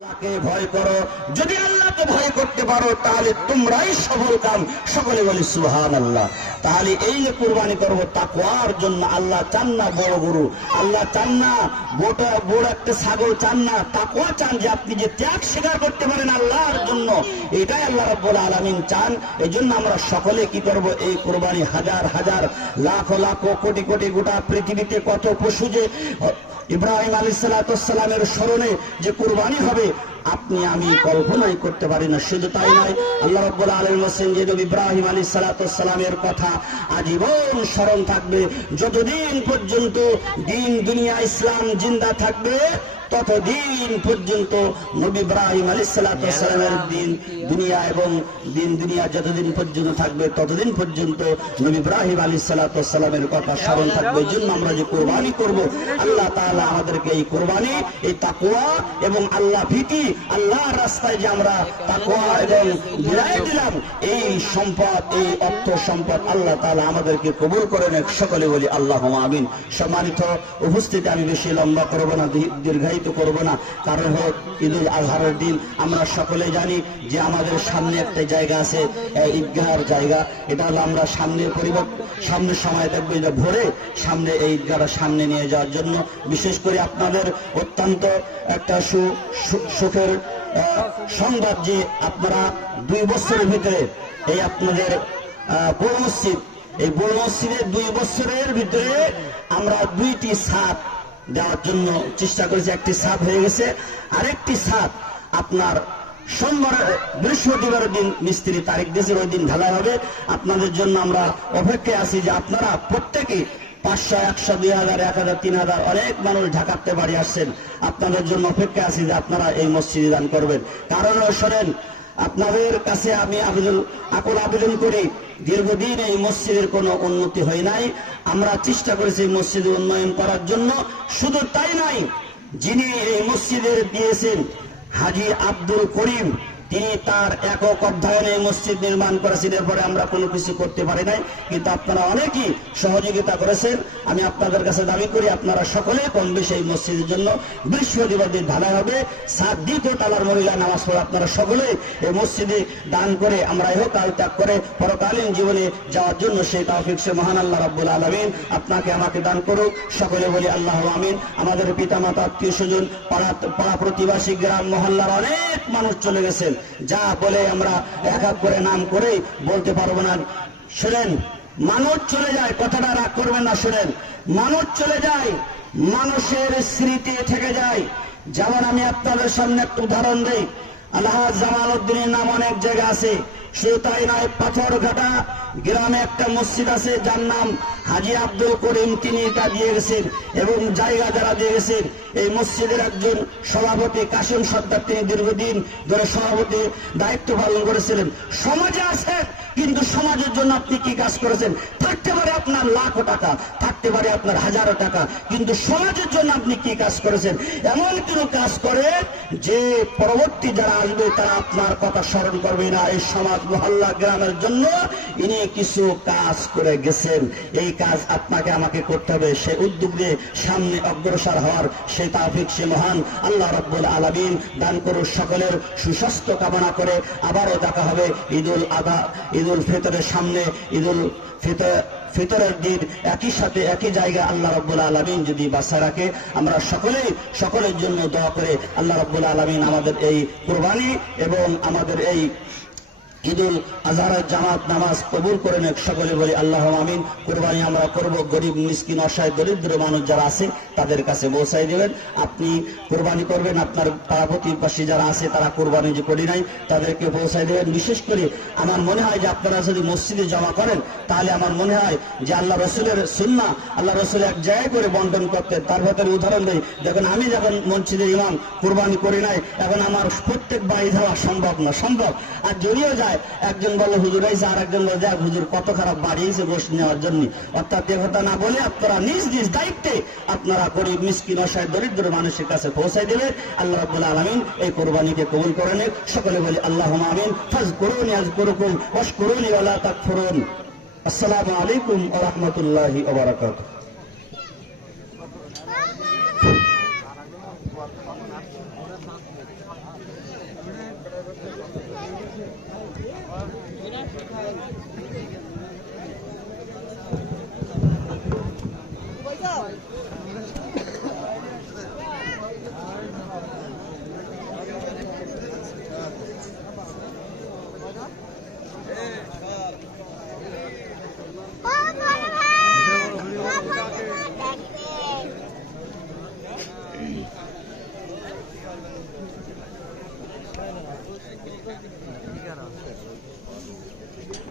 আল্লাহকে ভয় করো। যদি আল্লাহকে ভয় করতে পারো তাহলে তোমরাই সফল কাম। সকলে বলি সুবহানাল্লাহ। তাহলে এই যে কুরবানি করবো তাকওয়ার জন্য। আল্লাহ চান না বড় গরু, আল্লাহ চান না বড় একটা ছাগল, চান না। তাকওয়া চান যে আপনি যে ত্যাগ স্বীকার করতে পারেন আল্লাহর জন্য, এটাই আল্লাহ রাব্বুল আলামিন চান। এই জন্য আমরা সকলে কি করব, এই কুরবানি হাজার হাজার লাখ লাখ কোটি কোটি গোটা পৃথিবীতে কত পশু যে ইব্রাহিম আলাইহিস সালামের স্মরণে যে কুরবানি হবে আপনি আমি কল্পনাই করতে পারি না। শুধু তাই নয়, আল্লাহ রাব্বুল আলামিন বলেন যে ইব্রাহিম আলাইহিস সালামের কথা আজীবন স্মরণ থাকবে। যতদিন পর্যন্ত দিন দুনিয়া ইসলাম জিন্দা থাকবে ততদিন পর্যন্ত নবী ইব্রাহিম আলাইহিস সালামের দিন দুনিয়া এবং দিন দুনিয়া যতদিন পর্যন্ত থাকবে ততদিন পর্যন্ত নবী ইব্রাহিম আলাইহিস সালামের কথা স্মরণ থাকবে। এই জন্য আমরা যে কুরবানি করব, আল্লাহ তাআলা আমাদেরকে এই কুরবানি, এই তাকওয়া এবং আল্লাহ ভীতি, আল্লাহর রাস্তায় যে আমরা তাকওয়া এবং বিলাই দিলাম, এই সম্পদ, এই অর্থ সম্পদ আল্লাহ তাআলা আমাদেরকে কবুল করেন। সকলে বলি আল্লাহুম্মা আমিন। সম্মানিত উপস্থিতি, আমি বেশি লম্বা করব না, দীর্ঘায়িত করব না। কারণ হোক ঈদুল আজহারের দিন আমরা সকলে জানি যে আমাদের সামনে একটা জায়গা আছে, ঈদগাহের জায়গা। এটা হলো আমরা সামনের সময় দেখবো যে ভোরে সামনে এই ঈদগাহটা সামনে নিয়ে যাওয়ার জন্য। বিশেষ করে আপনাদের অত্যন্ত একটা সুখের সংবাদ যে আপনারা 2 বছরের ভিতরে এই আপনাদের বড় মসজিদ, এই বড় মসজিদের 2 বছরের ভিতরে আমরা 2টি ছাদ দেওয়ার জন্য চেষ্টা করেছি। একটি ছাদ হয়ে গেছে, আরেকটি ছাদ আপনার সোমবার বৃহস্পতিবারের দিন মিস্ত্রি তারিখ দিয়েছে, ওই দিন ঢালাই হবে। আপনাদের জন্য আমরা অপেক্ষায় আছি যে আপনারা প্রত্যেকে 500, 100, 2000, 1000, 3000 অনেক মানুষ ঢাকাতে বাড়ি আসছেন। আপনাদের জন্য অপেক্ষা আছি যে আপনারা এই মসজিদে দান করবেন। কারণ শোনেন, আপনাদের কাছে আমি আকুল আবেদন করি, দীর্ঘদিন এই মসজিদের কোনো উন্নতি হয় নাই। আমরা চেষ্টা করেছি এই মসজিদের উন্নয়ন করার জন্য। শুধু তাই নাই, যিনি এই মসজিদের দিয়েছেন হাজী আব্দুল করিম, তিনি তার একক অধ্যয়নে মসজিদ নির্মাণ করেছেন। এরপরে আমরা কোনো কিছু করতে পারি নাই, কিন্তু আপনারা অনেকেই সহযোগিতা করেছেন। আমি আপনাদের কাছে দাবি করি আপনারা সকলে কম বেশি এই মসজিদের জন্য বৃহস্পতিবার দিন ঢালাই হবে, 7 দ্বিতীয় তালার মহিলা নামাজ পড়ে আপনারা সকলে এই মসজিদে দান করে আমরা ইহকাল ত্যাগ করে পরকালীন জীবনে যাওয়ার জন্য সেই তৌফিক সে মহান আল্লাহ রাব্বুল আলামিন আপনাকে আমাকে দান করুক। সকলে বলি আল্লাহু আমিন। আমাদের পিতামাতা, আত্মীয় স্বজন, পাড়া প্রতিবাসী, গ্রাম মহল্লার অনেক মানুষ চলে গেছেন, যা বলে আমরা এক এক করে নাম করে বলতে পারবো না। শুনেন, মানুষ চলে যায়, কথাটা রাগ করবেন না। শুনেন, মানুষ চলে যায়, মানুষের স্মৃতি থেকে যায়। যেমন আমি আপনাদের সামনে একটা উদাহরণ দেই। আলহাজ জামাল উদ্দিনের নাম অনেক জায়গা আছে, শুধু তাই নয়, পাথরঘাটা গ্রামে একটা মসজিদ আছে যার নাম হাজী আব্দুল করিম, তিনি এটা দিয়ে গেছেন। এবং জায়গা যারা দিয়ে গেছেন, এই মসজিদের একজন সভাপতি কাশিম সর্দার, তিনি দীর্ঘদিন ধরে সভাপতি দায়িত্ব পালন করেছিলেন। সমাজে আছেন, কিন্তু সমাজের জন্য আপনি কি কাজ করেছেন? থাকতে পারে আপনার লাখো টাকা, থাকতে পারে আপনার হাজারো টাকা, কিন্তু সমাজের জন্য আপনি কি কাজ করেছেন? এমন কোনো কাজ করে যে পরবর্তী যারা আসবে তারা আপনার কথা স্মরণ করবে না। এই সমাজ, মহল্লা, গ্রামের জন্য ইনি কিছু কাজ করে গেছেন। এই কাজ আপনাকে আমাকে করতে হবে। সেই উদ্যোগ নিয়ে সামনে অগ্রসর হওয়ার সেই তৌফিক সে মহান আল্লাহ রাব্বুল আলামিন দান করুন। সকলের সুস্বাস্থ্য কামনা করে আবারও দেখা হবে ঈদুল আযহা, ঈদুল ফিতরের সামনে। ঈদুল ফিতরের দিন একই সাথে একই জায়গায় আল্লাহ রাব্বুল আলামিন যদি বাঁচায় রাখে, আমরা সকলের জন্য দোয়া করে আল্লাহ রাব্বুল আলামিন আমাদের এই কুরবানি এবং আমাদের এই ঈদুল আজহারের জামাত নামাজ কবুল করে নেক। সকলে বলি আল্লাহুম্মা আমিন। কুরবানি আমরা করব, গরিব মিসকিন অসহায় দরিদ্র মানুষ যারা আছে তাদের কাছে পৌঁছাই দেবেন। আপনি কুরবানি করবেন, আপনার পাড়া প্রতিবেশী যারা আছে তারা কুরবানি যে করি নাই তাদেরকে পৌঁছাই দেবেন। বিশেষ করে আমার মনে হয় যে আপনারা যদি মসজিদে জমা করেন তাহলে আমার মনে হয় যে আল্লাহ রসুলের সুন্নাহ, আল্লাহ রসুল এক জায়গায় করে বন্টন করতেন। তার ভেতরে উদাহরণ দেই, দেখেন আমি যখন মসজিদের ইমাম কুরবানি করি নাই, এখন আমার প্রত্যেক বাড়ি যাওয়া সম্ভব না, সম্ভব। আর যদিও যায়, একজন বলে হুজুর আইসে, আর একজন বলে দেখ হুজুর কত খারাপ বাড়ি এসে গোশত নেওয়ার জন্য। অর্থাৎ এ কথা না বলে আপনারা নিজ নিজ দায়িত্বে আপনারা গরিব মিসকিন অসহায় দরিদ্র মানুষের কাছে পৌঁছাই দেবেন। আল্লাহ রাব্বুল আলামিন এই কুরবানিকে কবুল করে নেন। সকলে বলি আল্লাহুম্মা আমিন। ফাজকুরুনি আযকুরুকুম ওয়াশকুরুনি ওয়া লা তাকফুরুন। আসসালামু আলাইকুম ওয়া রাহমাতুল্লাহি ওয়া বারাকাতুহু।